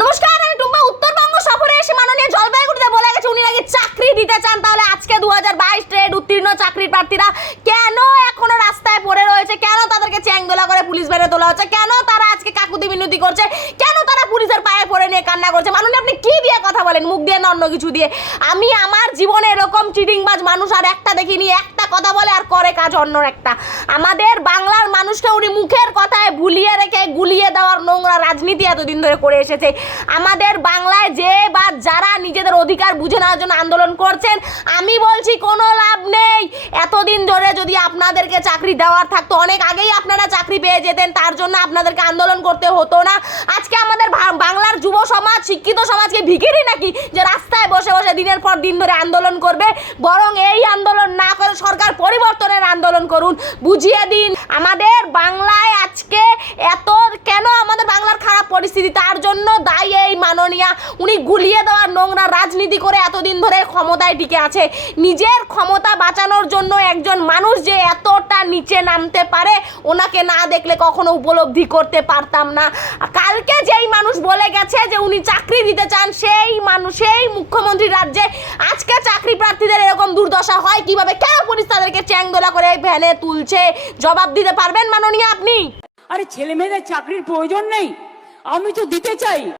নমস্কার, আমি টুম্পা উত্তরবঙ্গ সফরে এসে মাননীয় জলপাইগুড়িতে বলে গেছে, উনি নাকি চাকরি দিতে চান। তাহলে আজকে দু হাজার বাইশ ট্রেড উত্তীর্ণ চাকরির প্রার্থীরা কেন এখনও রাস্তায় পড়ে রয়েছে? কেন তাদেরকে চ্যাংদোলা করে পুলিশ বেড়ে তোলা হচ্ছে? কেন তারা আজকে কাকুতি মিনতি করছে? কেন তারা পুলিশের পায়ে পড়ে নিয়ে কান্না করছে? মাননীয়, আপনি কি দিয়ে কথা বলেন? মুখ দিয়ে না অন্য কিছু দিয়ে। আমি আমার জীবনে এরকম চিটিংবাজ মানুষ আর একটা দেখিনি, একটা কথা বলে আর করে কাজ অন্য একটা। আমাদের বাংলার মানুষকে উনি মুখের ভুলিয়ে রেখে, গুলিয়ে দেওয়ার নোংরা রাজনীতি এতদিন ধরে করে এসেছে। আমাদের বাংলায় যে বা যারা নিজেদের অধিকার বুঝে নেওয়ার জন্য আন্দোলন করছেন, আমি বলছি কোনো লাভ নেই। এতদিন ধরে যদি আপনাদেরকে চাকরি দেওয়ার থাকতো, অনেক আগেই আপনারা চাকরি পেয়ে যেতেন, তার জন্য আপনাদেরকে আন্দোলন করতে হতো না। আজকে আমাদের বাংলার যুব সমাজ, শিক্ষিত সমাজকে ভিখিরি নাকি যে রাস্তায় বসে বসে দিনের পর দিন ধরে আন্দোলন করবে? বরং এই আন্দোলন না করে সরকার পরিবর্তনের আন্দোলন করুন। বুঝিয়ে দিন, আমাদের বাংলায় আজকে এত কেন আমাদের বাংলার খারাপ পরিস্থিতি? তার জন্য দায়ী এই মাননীয়া। উনি গুলিয়ে দেওয়ার নোংরা রাজনীতি করে এতদিন ধরে ক্ষমতায় টিকে আছে। নিজের ক্ষমতা বাঁচানোর জন্য একজন মানুষ যে এতটা নিচে নামতে পারে, ওনাকে না দেখলে কখনো উপলব্ধি করতে পারতাম না। কালকে যেই মানুষ বলে গেছে যে উনি চাকরি দিতে চান, সেই মানুষ, সেই মুখ্যমন্ত্রী রাজ্যে আজকে চাকরি প্রার্থীদের এরকম দুর্দশা হয় কীভাবে? কেন পুলিশ তাদেরকে চ্যাংদোলা করে ভ্যানে তুলছে? জবাব দিতে পারবেন মাননীয় আপনি? আরে ছেলে মেয়েদের চাকরির প্রয়োজন নেই। আমি তো দিতে চাই।